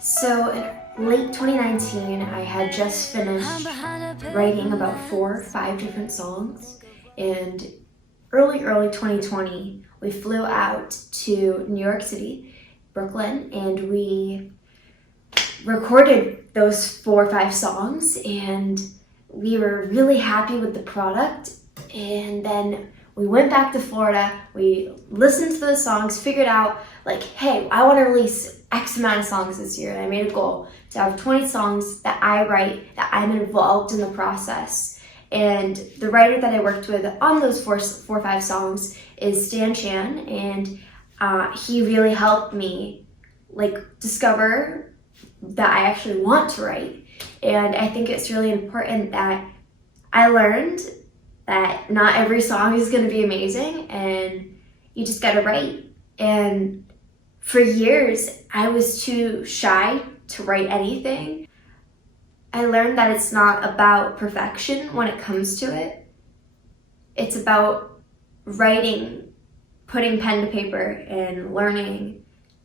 So in late 2019, I had just finished writing about 4 or 5 different songs, and early 2020, we flew out to New York City, Brooklyn, and we recorded those 4 or 5 songs, and we were really happy with the product. And then we went back to Florida, we listened to the songs, figured out like, hey, I want to release X amount of songs this year. And I made a goal to have 20 songs that I write, that I'm involved in the process. And the writer that I worked with on those 4 or 5 songs is Stan Chan, and he really helped me like discover that I actually want to write. And I think it's really important that I learned that not every song is going to be amazing, and you just got to write. And for years, I was too shy to write anything. I learned that it's not about perfection when it comes to it. It's about writing, putting pen to paper, and learning,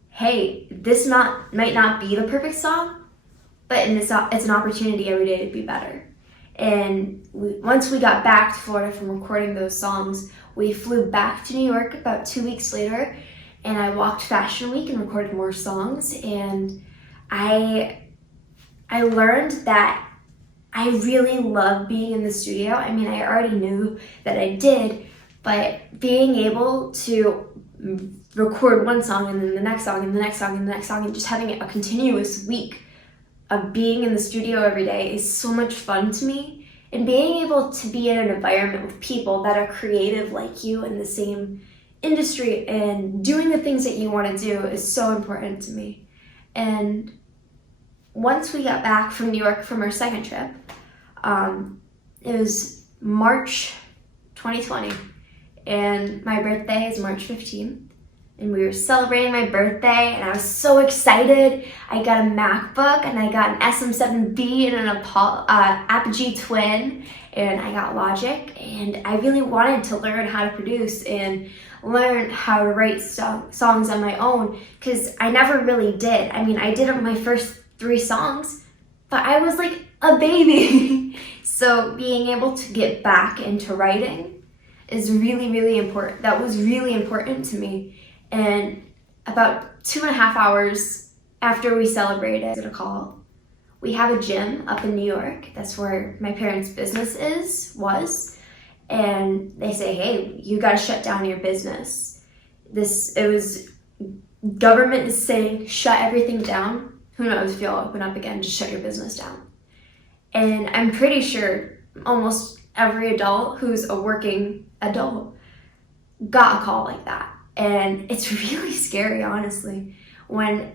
hey, this might not be the perfect song, but it's an opportunity every day to be better. And once we got back to Florida from recording those songs, we flew back to New York about 2 weeks later, and I walked Fashion Week and recorded more songs. And I learned that I really love being in the studio. I mean, I already knew that I did, but being able to record one song and then the next song and the next song and the next song, and just having a continuous week of being in the studio every day is so much fun to me. And being able to be in an environment with people that are creative like you in the same industry and doing the things that you want to do is so important to me. And once we got back from New York from our second trip, it was March 2020, and my birthday is March 15th. And we were celebrating my birthday, and I was so excited. I got a MacBook, and I got an SM7B and an Apogee Twin, and I got Logic, and I really wanted to learn how to produce and learn how to write songs on my own, because I never really did. I mean, I did my first 3 songs, but I was like a baby. So being able to get back into writing is really, really important. That was really important to me. And about 2.5 hours after we celebrated, a call. We have a gym up in New York. That's where my parents' business was. And they say, hey, you got to shut down your business. Government is saying, shut everything down. Who knows if you'll open up again, just shut your business down. And I'm pretty sure almost every adult who's a working adult got a call like that. And it's really scary, honestly, where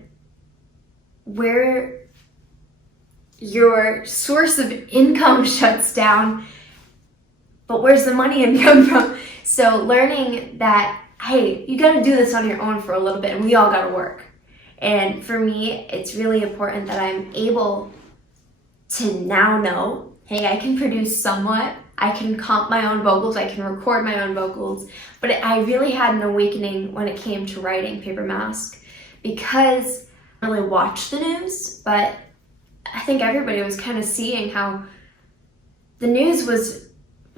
your source of income shuts down, but where's the money come from? So learning that, hey, you gotta do this on your own for a little bit, and we all gotta work. And for me, it's really important that I'm able to now know, hey, I can produce somewhat, I can comp my own vocals, I can record my own vocals, but I really had an awakening when it came to writing Paper Mask, because I don't really watch the news, but I think everybody was kind of seeing how the news was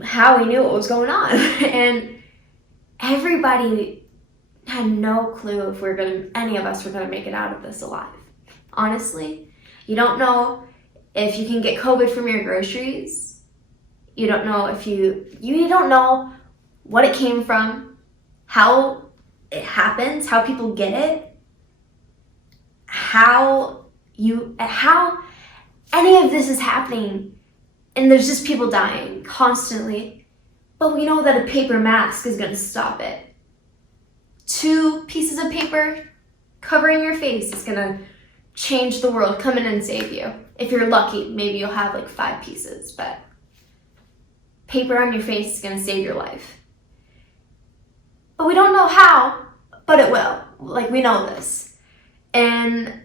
how we knew what was going on. And everybody had no clue if any of us were gonna make it out of this alive. Honestly, you don't know if you can get COVID from your groceries. You don't know if you don't know what it came from, how it happens, how people get it, how any of this is happening, and there's just people dying constantly. But we know that a paper mask is gonna stop it. 2 pieces of paper covering your face is gonna change the world, come in and save you. If you're lucky, maybe you'll have like 5 pieces, but paper on your face is going to save your life. But we don't know how, but it will. Like, we know this. And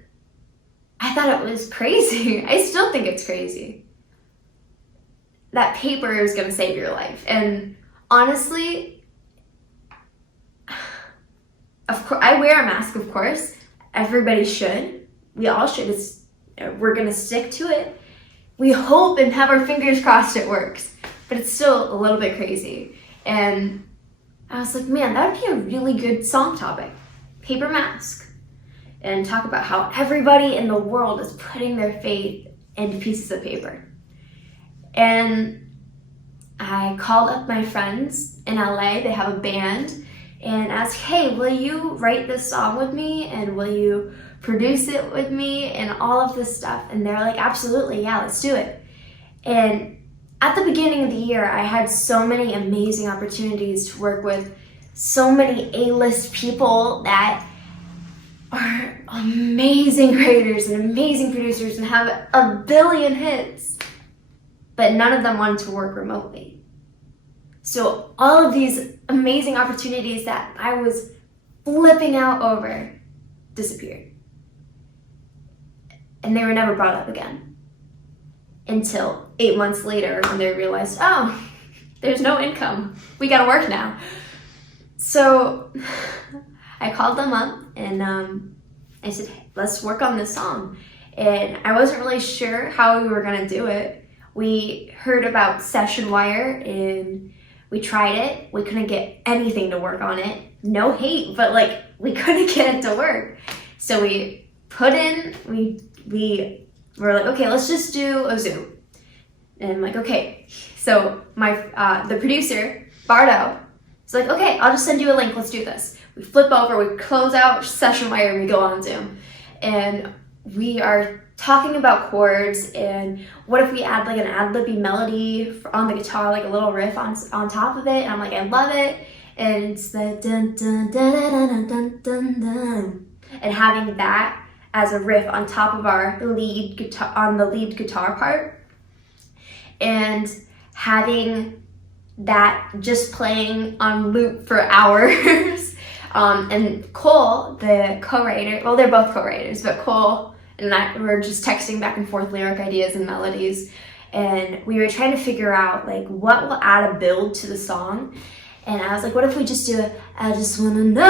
I thought it was crazy. I still think it's crazy that paper is going to save your life. And honestly, of course, I wear a mask, of course. Everybody should. we all should. We're gonna stick to it. We hope and have our fingers crossed it works, but it's still a little bit crazy. And I was like, man, that would be a really good song topic, paper mask, and talk about how everybody in the world is putting their faith into pieces of paper. And I called up my friends in LA, they have a band, and asked, hey, will you write this song with me, and will you produce it with me, and all of this stuff? And they're like, absolutely, yeah, let's do it. And at the beginning of the year, I had so many amazing opportunities to work with so many A-list people that are amazing creators and amazing producers and have a billion hits, but none of them wanted to work remotely. So all of these amazing opportunities that I was flipping out over disappeared. And they were never brought up again. Until 8 months later when they realized, oh, there's no income. We gotta work now. So I called them up and I said, hey, let's work on this song. And I wasn't really sure how we were gonna do it. We heard about Session Wire and we tried it. We couldn't get anything to work on it. No hate, but like we couldn't get it to work. So we were like, okay, let's just do a Zoom. And I'm like, okay. So the producer, Bardo, is like, okay, I'll just send you a link. Let's do this. We flip over, we close out Session Wire, and we go on Zoom. And we are talking about chords and what if we add like an ad-libby melody on the guitar, like a little riff on top of it. And I'm like, I love it. And it's the dun dun dun dun dun dun dun. And having that as a riff on top of our lead guitar, on the lead guitar part, and having that just playing on loop for hours. And Cole, the co-writer, well, they're both co-writers, but Cole and I were just texting back and forth lyric ideas and melodies, and we were trying to figure out like what will add a build to the song. And I was like, what if we just do it, I just wanna know,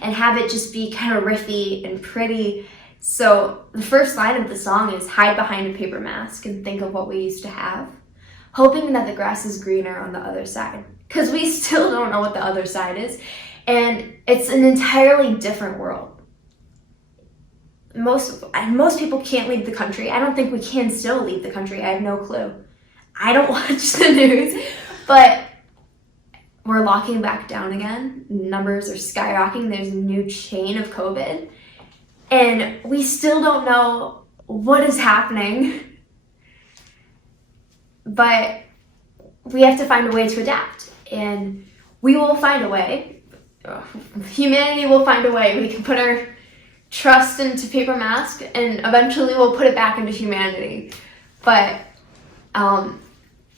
and have it just be kind of riffy and pretty. So the first line of the song is hide behind a paper mask and think of what we used to have, hoping that the grass is greener on the other side. Because we still don't know what the other side is. And it's an entirely different world. Most people can't leave the country. I don't think we can still leave the country. I have no clue. I don't watch the news, but we're locking back down again. Numbers are skyrocketing. There's a new chain of COVID. And we still don't know what is happening. But we have to find a way to adapt. And we will find a way. Humanity will find a way. We can put our trust into paper mask and eventually we'll put it back into humanity. But I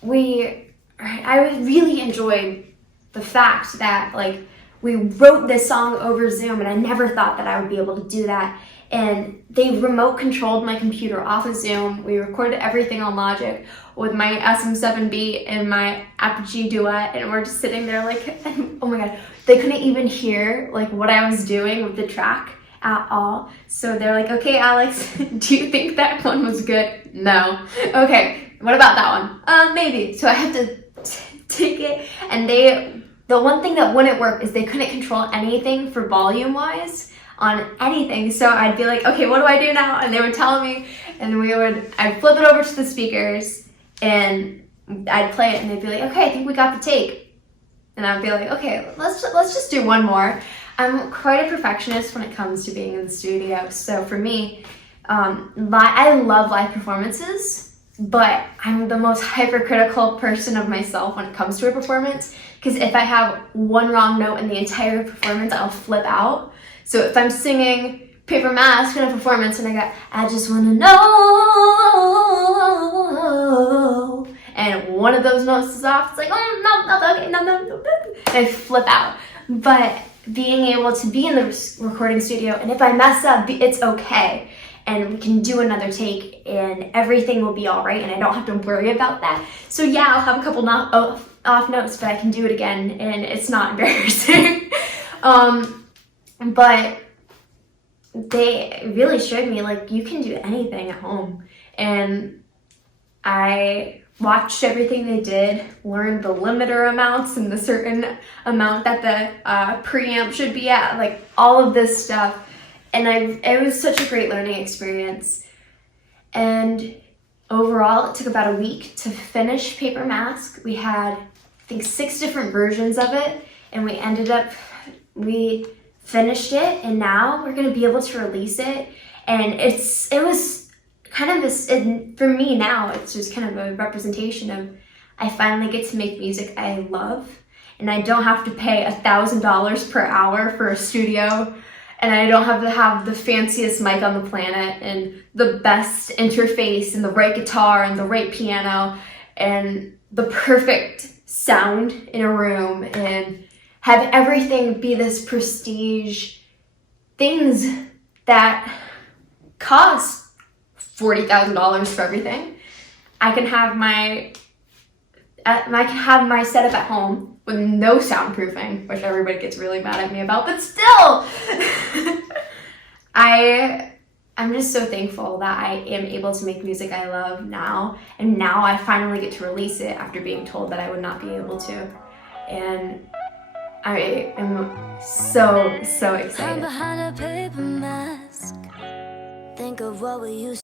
really enjoyed the fact that like we wrote this song over Zoom, and I never thought that I would be able to do that. And they remote controlled my computer off of Zoom. We recorded everything on Logic with my SM7B and my Apogee Duet, and we're just sitting there like, oh my god, they couldn't even hear like what I was doing with the track at all. So they're like, okay, Alex, do you think that one was good? No. Okay, what about that one? Maybe. So I had to take it, and the one thing that wouldn't work is they couldn't control anything for volume wise on anything. So I'd be like, okay, what do I do now? And they would tell me, and I'd flip it over to the speakers and I'd play it, and they'd be like, okay, I think we got the take. And I'd be like, okay, let's just do one more. I'm quite a perfectionist when it comes to being in the studio. So for me, I love live performances, but I'm the most hypercritical person of myself when it comes to a performance, because if I have one wrong note in the entire performance, I'll flip out. So if I'm singing Paper Mask in a performance and I just wanna know, and one of those notes is off, it's like, oh, no, okay, no, and I flip out. But being able to be in the recording studio, and if I mess up, it's okay. And we can do another take and everything will be all right, and I don't have to worry about that. So yeah, I'll have a couple off notes, but I can do it again and it's not embarrassing. But they really showed me, like, you can do anything at home. And I watched everything they did, learned the limiter amounts and the certain amount that the preamp should be at, like all of this stuff. And it was such a great learning experience. And overall, it took about a week to finish Paper Mask. We had, I think, 6 different versions of it, and we finished it, and now we're gonna be able to release it. And it was kind of this, for me now, it's just kind of a representation of, I finally get to make music I love, and I don't have to pay $1,000 per hour for a studio, and I don't have to have the fanciest mic on the planet and the best interface and the right guitar and the right piano and the perfect sound in a room, and have everything be this prestige things that cost $40,000 for everything. I can have my setup at home with no soundproofing, which everybody gets really mad at me about, but still, I'm just so thankful that I am able to make music I love now, and now I finally get to release it after being told that I would not be able to. And I am so excited. I'm behind a paper mask. Think of what we used